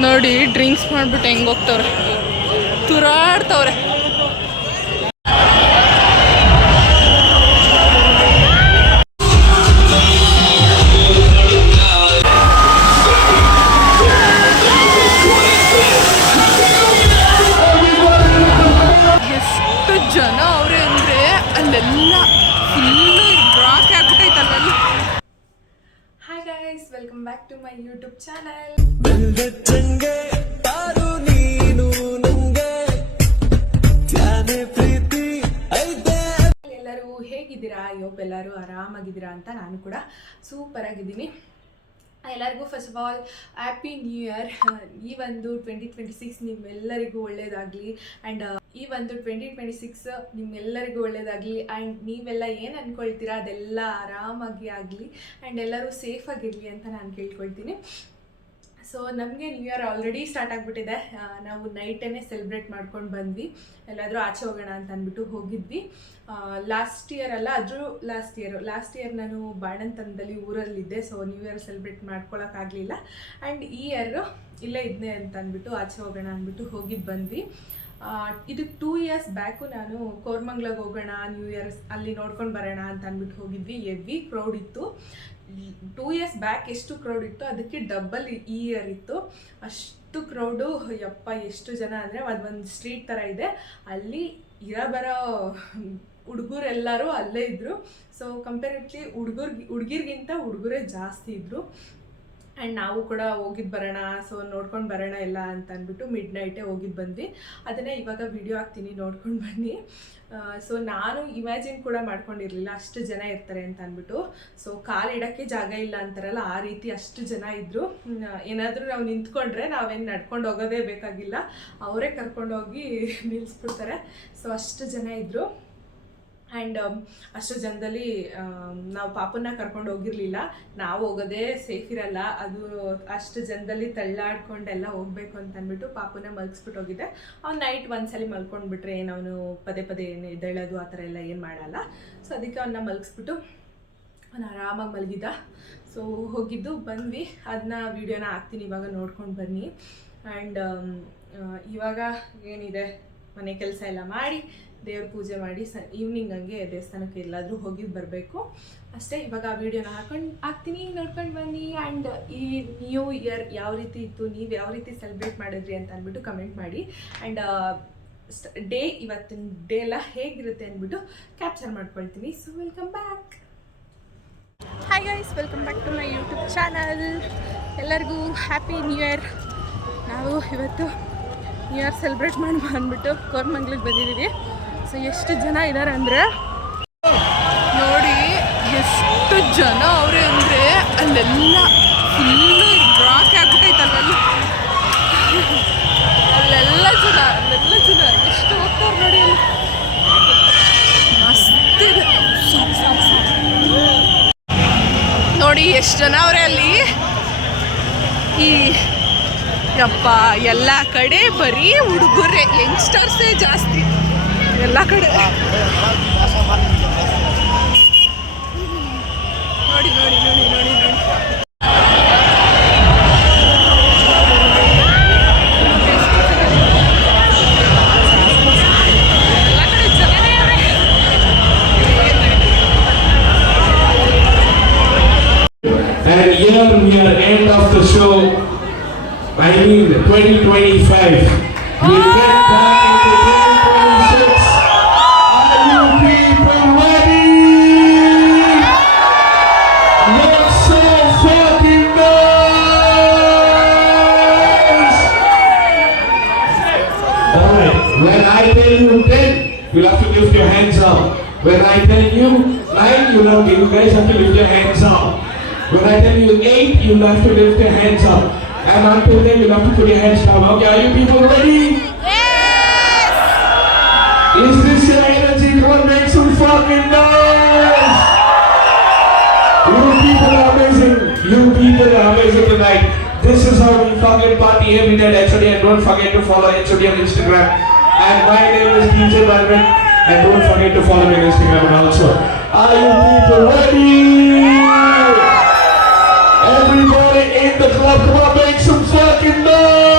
ನೋಡಿ ಡ್ರಿಂಕ್ಸ್ ಮಾಡ್ಬಿಟ್ಟು ಹೆಂಗೆ ಹೋಗ್ತವ್ರೆ, ತುರಾಡ್ತವ್ರೆ. ಎಷ್ಟು ಜನ ಅವ್ರೆ ಅಂದರೆ ಅಲ್ಲೆಲ್ಲ ಫುಲ್ಲು ರಾಕ್ ಆಗ್ಬಿಟ್ಟೈತಲ್ಲ. Hi guys, welcome back to my YouTube channel. ಎಲ್ಲರೂ ಹೇಗಿದ್ದೀರಾ? ಎಲ್ಲರೂ ಆರಾಮಾಗಿದ್ದೀರಾ ಅಂತ ನಾನು ಕೂಡ ಸೂಪರ್ ಆಗಿದ್ದೀನಿ. ಎಲ್ಲರಿಗೂ first of all happy new year. ಈ ಒಂದು 2026 ನಿಮ್ಮೆಲ್ಲರಿಗೂ ಒಳ್ಳೆಯದಾಗಲಿ. ಆ್ಯಂಡ್ ಈ ಒಂದು 2026 ನಿಮ್ಮೆಲ್ಲರಿಗೂ ಒಳ್ಳೆಯದಾಗಲಿ. ಆ್ಯಂಡ್ ನೀವೆಲ್ಲ ಏನು ಅಂದ್ಕೊಳ್ತೀರಾ ಅದೆಲ್ಲ ಆರಾಮಾಗಿ ಆಗಲಿ ಆ್ಯಂಡ್ ಎಲ್ಲರೂ ಸೇಫಾಗಿರಲಿ ಅಂತ ನಾನು ಕೇಳ್ಕೊಳ್ತೀನಿ. ಸೊ ನಮಗೆ ನ್ಯೂ ಇಯರ್ ಆಲ್ರೆಡಿ ಸ್ಟಾರ್ಟ್ ಆಗಿಬಿಟ್ಟಿದೆ. ನಾವು ನೈಟೇ ಸೆಲೆಬ್ರೇಟ್ ಮಾಡ್ಕೊಂಡು ಬಂದ್ವಿ. ಎಲ್ಲಾದರೂ ಆಚೆ ಹೋಗೋಣ ಅಂತ ಅಂದ್ಬಿಟ್ಟು ಹೋಗಿದ್ವಿ. ಲಾಸ್ಟ್ ಇಯರ್ ಅಲ್ಲ, ಅದ್ರ ಲಾಸ್ಟ್ ಇಯರ್ ನಾನು ಬಾಣಂತನದಲ್ಲಿ ಊರಲ್ಲಿದ್ದೆ. ಸೊ ನ್ಯೂ ಇಯರ್ ಸೆಲೆಬ್ರೇಟ್ ಮಾಡ್ಕೊಳಕ್ಕಾಗಲಿಲ್ಲ. ಆ್ಯಂಡ್ ಈ ಇಯರ್ ಇಲ್ಲೇ ಇದ್ದೆ ಅಂತ ಅಂದ್ಬಿಟ್ಟು ಆಚೆ ಹೋಗೋಣ ಅಂದ್ಬಿಟ್ಟು ಹೋಗಿದ್ದು ಬಂದ್ವಿ. ಇದು 2 ಇಯರ್ಸ್ ಬ್ಯಾಕು ನಾನು ಕೋರ್ಮಂಗ್ಲಾಗ ಹೋಗೋಣ ನ್ಯೂ ಇಯರ್ ಅಲ್ಲಿ ನೋಡ್ಕೊಂಡು ಬರೋಣ ಅಂತ ಅಂದ್ಬಿಟ್ಟು ಹೋಗಿದ್ವಿ. ಹೆವಿ ಕ್ರೌಡ್ ಇತ್ತು. 2 ಇಯರ್ಸ್ ಬ್ಯಾಕ್ ಎಷ್ಟು ಕ್ರೌಡ್ ಇತ್ತು ಅದಕ್ಕೆ ಡಬಲ್ ಈ ಇಯರ್ ಇತ್ತು. ಅಷ್ಟು ಕ್ರೌಡು, ಯಪ್ಪ ಎಷ್ಟು ಜನ ಅಂದರೆ ಅದೊಂದು ಸ್ಟ್ರೀಟ್ ಥರ ಇದೆ, ಅಲ್ಲಿ ಬರೋ ಹುಡುಗರೆಲ್ಲರೂ ಅಲ್ಲೇ ಇದ್ದರು. ಸೊ ಕಂಪೇರಿಟ್ಲಿ ಹುಡುಗಿರ್ಗಿಂತ ಹುಡುಗರೇ ಜಾಸ್ತಿ ಇದ್ದರು. ಆ್ಯಂಡ್ ನಾವು ಕೂಡ ಹೋಗಿದ್ದು ಬರೋಣ, ಸೊ ನೋಡ್ಕೊಂಡು ಬರೋಣ ಎಲ್ಲ ಅಂತ ಅಂದ್ಬಿಟ್ಟು ಮಿಡ್ ನೈಟೇ ಹೋಗಿದ್ದು ಬಂದ್ವಿ. ಅದನ್ನೇ ಇವಾಗ ವಿಡಿಯೋ ಹಾಕ್ತೀನಿ, ನೋಡ್ಕೊಂಡು ಬನ್ನಿ. ಸೊ ನಾನು ಇಮ್ಯಾಜಿನ್ ಕೂಡ ಮಾಡ್ಕೊಂಡಿರಲಿಲ್ಲ ಅಷ್ಟು ಜನ ಇರ್ತಾರೆ ಅಂತ ಅಂದ್ಬಿಟ್ಟು. ಸೊ ಕಾಲಿಡೋಕ್ಕೆ ಜಾಗ ಇಲ್ಲ ಅಂತಾರಲ್ಲ, ಆ ರೀತಿ ಅಷ್ಟು ಜನ ಇದ್ದರು. ಏನಾದರೂ ನಾವು ನಿಂತ್ಕೊಂಡ್ರೆ ನಾವೇನು ನಡ್ಕೊಂಡು ಹೋಗೋದೇ ಬೇಕಾಗಿಲ್ಲ, ಅವರೇ ಕರ್ಕೊಂಡೋಗಿ ನಿಲ್ಲಿಸ್ಬಿಡ್ತಾರೆ. ಸೊ ಅಷ್ಟು ಜನ ಇದ್ದರು. ಆ್ಯಂಡ್ ಅಷ್ಟು ಜನದಲ್ಲಿ ನಾವು ಪಾಪನ್ನ ಕರ್ಕೊಂಡು ಹೋಗಿರಲಿಲ್ಲ. ನಾವು ಹೋಗೋದೇ ಸೇಫ್ ಇರಲ್ಲ, ಅದು ಅಷ್ಟು ಜನದಲ್ಲಿ ತಳ್ಳಾಡ್ಕೊಂಡೆಲ್ಲ ಹೋಗಬೇಕು ಅಂತ ಅಂದ್ಬಿಟ್ಟು ಪಾಪನ್ನ ಮಲಗಿಸ್ಬಿಟ್ಟು ಹೋಗಿದ್ದೆ. ಅವ್ನು ನೈಟ್ ಒಂದ್ಸಲಿ ಮಲ್ಕೊಂಡ್ಬಿಟ್ರೆ ಏನು ಅವನು ಪದೇ ಪದೇ ಏನು ಎದ್ದೇಳೋದು ಆ ಥರ ಎಲ್ಲ ಏನು ಮಾಡಲ್ಲ. ಸೊ ಅದಕ್ಕೆ ಅವನ್ನ ಮಲಗಿಸ್ಬಿಟ್ಟು ಅವನು ಆರಾಮಾಗಿ ಮಲಗಿದ್ದ. ಸೊ ಹೋಗಿದ್ದು ಬಂದ್ವಿ, ಅದನ್ನ ವೀಡಿಯೋನ ಹಾಕ್ತೀನಿ, ಇವಾಗ ನೋಡ್ಕೊಂಡು ಬನ್ನಿ. ಆ್ಯಂಡ್ ಇವಾಗ ಏನಿದೆ ಮನೆ ಕೆಲಸ ಎಲ್ಲ ಮಾಡಿ ದೇವ್ರ ಪೂಜೆ ಮಾಡಿ ಈವ್ನಿಂಗ್ ಹಂಗೆ ದೇವಸ್ಥಾನಕ್ಕೆ ಎಲ್ಲಾದರೂ ಹೋಗಿದ್ದು ಬರಬೇಕು ಅಷ್ಟೇ. ಇವಾಗ ಆ ವಿಡಿಯೋನ ಹಾಕ್ತೀನಿ, ನೋಡ್ಕೊಂಡು ಬನ್ನಿ. ಆ್ಯಂಡ್ ಈ ನ್ಯೂ ಇಯರ್ ಯಾವ ರೀತಿ ಇತ್ತು, ನೀವು ಯಾವ ರೀತಿ ಸೆಲೆಬ್ರೇಟ್ ಮಾಡಿದ್ರಿ ಅಂತ ಅಂದ್ಬಿಟ್ಟು ಕಮೆಂಟ್ ಮಾಡಿ. ಆ್ಯಂಡ್ ಇವತ್ತಿನ ಡೇ ಎಲ್ಲ ಹೇಗಿರುತ್ತೆ ಅಂದ್ಬಿಟ್ಟು ಕ್ಯಾಪ್ಚರ್ ಮಾಡ್ಕೊಳ್ತೀನಿ. So welcome back. Hi guys, welcome back to my YouTube channel. ಎಲ್ಲರಿಗೂ ಹ್ಯಾಪಿ ನ್ಯೂ ಇಯರ್. ನಾವು ಇವತ್ತು ನ್ಯೂ ಇಯರ್ ಸೆಲೆಬ್ರೇಟ್ ಮಾಡಿ ಅಂದ್ಬಿಟ್ಟು ಕೋರ್ಮಂಗ್ಲಿಗೆ ಬಂದಿದ್ದೀವಿ. ಸೊ ಎಷ್ಟು ಜನ ಇದ್ದಾರೆ ಅಂದರೆ ನೋಡಿ, ಎಷ್ಟು ಜನ ಅವರೇ ಅಂದರೆ ಅಲ್ಲೆಲ್ಲ ಫುಲ್ಲು ರಾಕ್ ಆಗ್ಬಿಟ್ಟೈತಲ್ಲ, ಅಲ್ಲೆಲ್ಲ ಜನ ಎಷ್ಟು ಹೋಗ್ತಾರೆ ನೋಡಿ, ಅಲ್ಲಿ ಮಸ್ತ್ ಇದೆ. ನೋಡಿ ಎಷ್ಟು ಜನ ಅವರೇ ಅಲ್ಲಿ. ಈ ಯಪ್ಪ ಎಲ್ಲ ಕಡೆ ಬರೀ ಹುಡುಗರೇ, ಯಂಗ್ಸ್ಟರ್ಸೇ ಜಾಸ್ತಿ ಎಲ್ಲ ಕಡೆ. ನೋಡಿ ನೋಡಿ ನೋಡಿ ನೋಡಿ ನೋಡಿ ಎಲ್ಲ ಕಡೆ ಜನನೇ ಅವರೇ. And here we are end of the show. I mean 2025. We get back into 2026. Are you people ready? Let's so fucking nice. Alright, when I tell you 10, you'll have to lift your hands up. When I tell you 9, you guys have to lift your hands up. When I tell you 8, you'll have to lift your hands up. And until then, you'll have to put your hands down. Okay, are you people ready? Yes! Is this your energy? Come on, make some fucking noise! You people are amazing. You people are amazing tonight. This is how we fucking party every night at HOD. And don't forget to follow HOD on Instagram. And my name is DJ Balvin. And don't forget to follow me on Instagram also. Are you people ready? Everybody in the club, come on, make some fucking noise!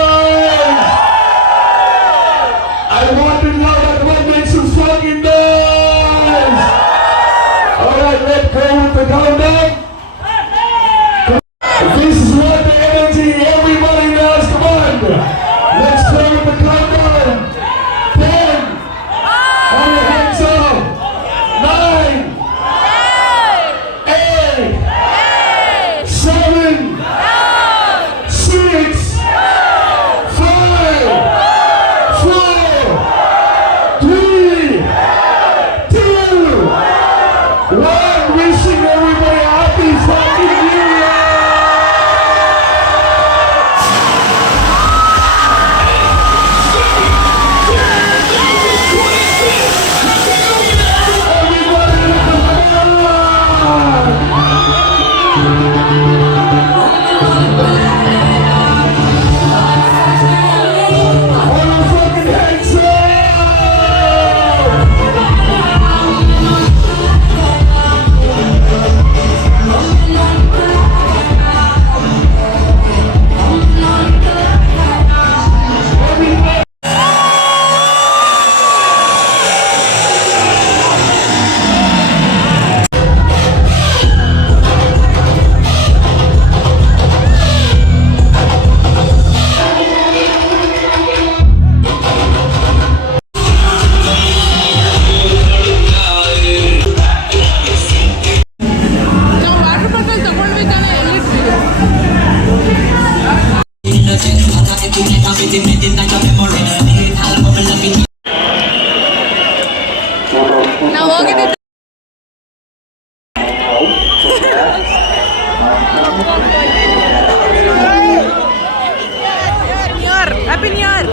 ನಾವು ಹೋಗಿದ್ದೆ happy new year.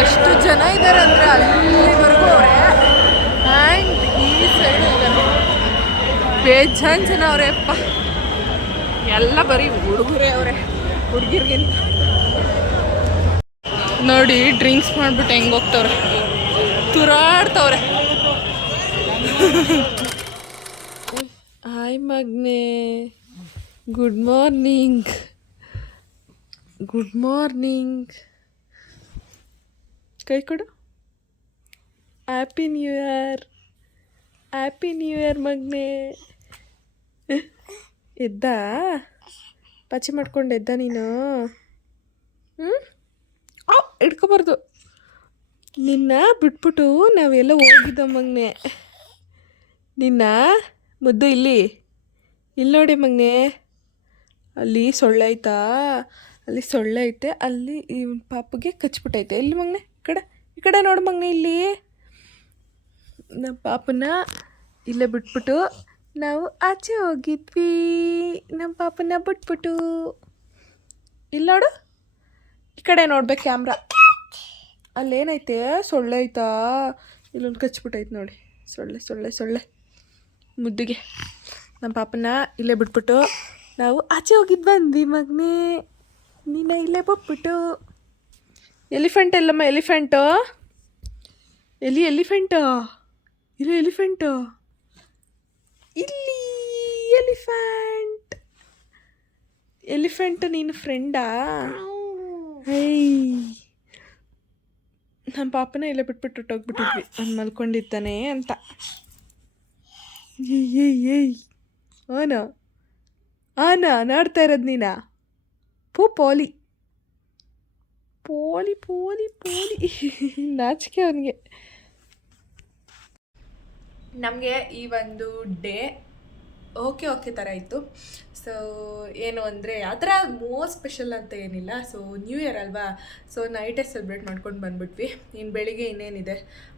ಎಷ್ಟು ಜನ ಇದ್ದಾರೆ ಅಂದರೆ ಅಲ್ಲಿವರೆಗೂ ಅವರೇ. And ಈ side ಇದ್ದಾರೆ ಬೇಜಾನ್ ಜನ ಅವರೇ ಅಪ್ಪ. ಎಲ್ಲ ಬರೀ ಹುಡುಗರೇ ಅವರೇ, ಹುಡುಗಿರ್ಗಿಂತ. ನೋಡಿ ಡ್ರಿಂಕ್ಸ್ ಮಾಡಿಬಿಟ್ಟು ಹೆಂಗೆ ಹೋಗ್ತವ್ರೆ, ತುರಾಡ್ತವ್ರೆ. ಹಾಯ್ ಮಗ್ನೆ, ಗುಡ್ ಮಾರ್ನಿಂಗ್. Good morning. ಕೈ ಕೊಡು. Happy new year. Happy new year ಮಗ್ನೆ. ಎದ್ದ ಪಾಚಿ ಮಾಡ್ಕೊಂಡು ಎದ್ದ ನೀನು? ಇಟ್ಕೊಬಾರ್ದು. ನಿನ್ನ ಬಿಟ್ಬಿಟ್ಟು ನಾವೆಲ್ಲ ಹೋಗಿದ್ದ ಮಗ್ನೆ. ನಿನ್ನ ಮುದ್ದು ಇಲ್ಲಿ ನೋಡಿ ಮಗ್ನೆ. ಅಲ್ಲಿ ಸೊಳ್ಳೆ ಐತಾ, ಅಲ್ಲಿ ಸೊಳ್ಳೆ ಐತೆ, ಅಲ್ಲಿ ಈ ಪಾಪಗೆ ಕಚ್ಬಿಟ್ಟೈತೆ. ಎಲ್ಲಿ ಮಗ್ನೆ? ಈ ಕಡೆ ನೋಡು ಮಗ್ನೆ. ಇಲ್ಲಿ ನಮ್ಮ ಪಾಪನ ಇಲ್ಲೇ ಬಿಟ್ಬಿಟ್ಟು ನಾವು ಆಚೆ ಹೋಗಿದ್ವಿ. ನಮ್ಮ ಪಾಪನ ಬಿಟ್ಬಿಟ್ಟು ಇಲ್ಲಿ ನೋಡು, ಈ ಕಡೆ ನೋಡ್ಬೇಕು ಕ್ಯಾಮ್ರಾ. ಅಲ್ಲೇನೈತೆ? ಸೊಳ್ಳೆ ಐತಾ? ಇಲ್ಲೊಂದು ಕಚ್ಬಿಟ್ಟೈತೆ ನೋಡಿ. ಸೊಳ್ಳೆ ಮುದ್ದಿಗೆ. ನಮ್ಮ ಪಾಪನ ಇಲ್ಲೇ ಬಿಟ್ಬಿಟ್ಟು ನಾವು ಆಚೆ ಹೋಗಿದ್ದು ಬಂದ್ವಿ ಮಗನೇ. ನೀನು ಇಲ್ಲೇ ಬಿಟ್ಬಿಟ್ಟು. ಎಲಿಫೆಂಟ್ ಎಲ್ಲಮ್ಮ? ಎಲಿಫೆಂಟು ಎಲ್ಲಿ? ಎಲಿಫೆಂಟು ಇಲ್ಲಿ. ಎಲಿಫೆಂಟು ಇಲ್ಲಿ. ಎಲಿಫೆಂಟ್ ನೀನು ಫ್ರೆಂಡಾ? ನಮ್ಮ ಪಾಪನ ಇಲ್ಲೇ ಬಿಟ್ಬಿಟ್ಟು ಹೊಟ್ಟೋಗ್ಬಿಟ್ಟಿದ್ವಿ, ಅವ್ನು ಮಲ್ಕೊಂಡಿದ್ದಾನೆ ಅಂತ. ಏಯ್ ಆನಾ ನಾಡ್ತಾ ಇರೋದು ನೀನಾ? ಪೋಲಿ ನಾಚಿಕೆ ಅವನಿಗೆ. ನಮಗೆ ಈ ಒಂದು ಡೇ ಓಕೆ ಥರ ಇತ್ತು. ಸೊ ಏನು ಅಂದರೆ ಆ ಥರ ಮೋಸ್ಟ್ ಸ್ಪೆಷಲ್ ಅಂತ ಏನಿಲ್ಲ. ಸೊ ನ್ಯೂ ಇಯರ್ ಅಲ್ವಾ, ಸೊ ನೈಟೇ ಸೆಲೆಬ್ರೇಟ್ ಮಾಡ್ಕೊಂಡು ಬಂದ್ಬಿಟ್ವಿ. ಇನ್ನು ಬೆಳಿಗ್ಗೆ ಇನ್ನೇನಿದೆ,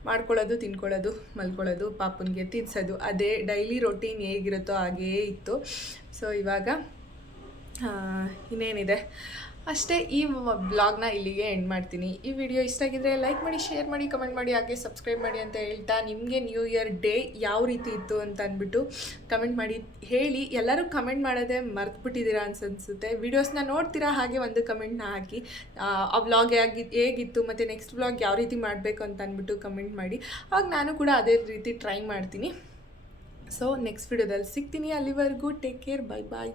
ಮಾಡ್ಕೊಳ್ಳೋದು, ತಿನ್ಕೊಳ್ಳೋದು, ಮಲ್ಕೊಳ್ಳೋದು, ಪಾಪನಿಗೆ ತಿನ್ಸೋದು, ಅದೇ ಡೈಲಿ ರೊಟೀನ್ ಹೇಗಿರುತ್ತೋ ಹಾಗೇ ಇತ್ತು. ಸೊ ಇವಾಗ ಇನ್ನೇನಿದೆ ಅಷ್ಟೇ. ಈ ಬ್ಲಾಗ್ನ ಇಲ್ಲಿಗೆ ಎಂಡ್ ಮಾಡ್ತೀನಿ. ಈ ವಿಡಿಯೋ ಇಷ್ಟ ಆಗಿದ್ರೆ ಲೈಕ್ ಮಾಡಿ, ಶೇರ್ ಮಾಡಿ, ಕಮೆಂಟ್ ಮಾಡಿ, ಹಾಗೆ ಸಬ್ಸ್ಕ್ರೈಬ್ ಮಾಡಿ ಅಂತ ಹೇಳ್ತಾ, ನಿಮಗೆ ನ್ಯೂ ಇಯರ್ ಡೇ ಯಾವ ರೀತಿ ಇತ್ತು ಅಂತ ಅಂದ್ಬಿಟ್ಟು ಕಮೆಂಟ್ ಮಾಡಿ ಹೇಳಿ. ಎಲ್ಲರೂ ಕಮೆಂಟ್ ಮಾಡೋದೇ ಮರ್ತ್ಬಿಟ್ಟಿದ್ದೀರಾ ಅನ್ಸುತ್ತೆ. ವೀಡಿಯೋಸ್ನ ನೋಡ್ತೀರಾ, ಹಾಗೆ ಒಂದು ಕಮೆಂಟ್ನ ಹಾಕಿ ಆ ವ್ಲಾಗ್ ಹೇಗಿತ್ತು ಮತ್ತು ನೆಕ್ಸ್ಟ್ ವ್ಲಾಗ್ ಯಾವ ರೀತಿ ಮಾಡಬೇಕು ಅಂತ ಅಂದ್ಬಿಟ್ಟು ಕಮೆಂಟ್ ಮಾಡಿ. ಆವಾಗ ನಾನು ಕೂಡ ಅದೇ ರೀತಿ ಟ್ರೈ ಮಾಡ್ತೀನಿ. ಸೊ ನೆಕ್ಸ್ಟ್ ವಿಡಿಯೋದಲ್ಲಿ ಸಿಗ್ತೀನಿ. ಅಲ್ಲಿವರೆಗೂ ಟೇಕ್ ಕೇರ್, ಬಾಯ್.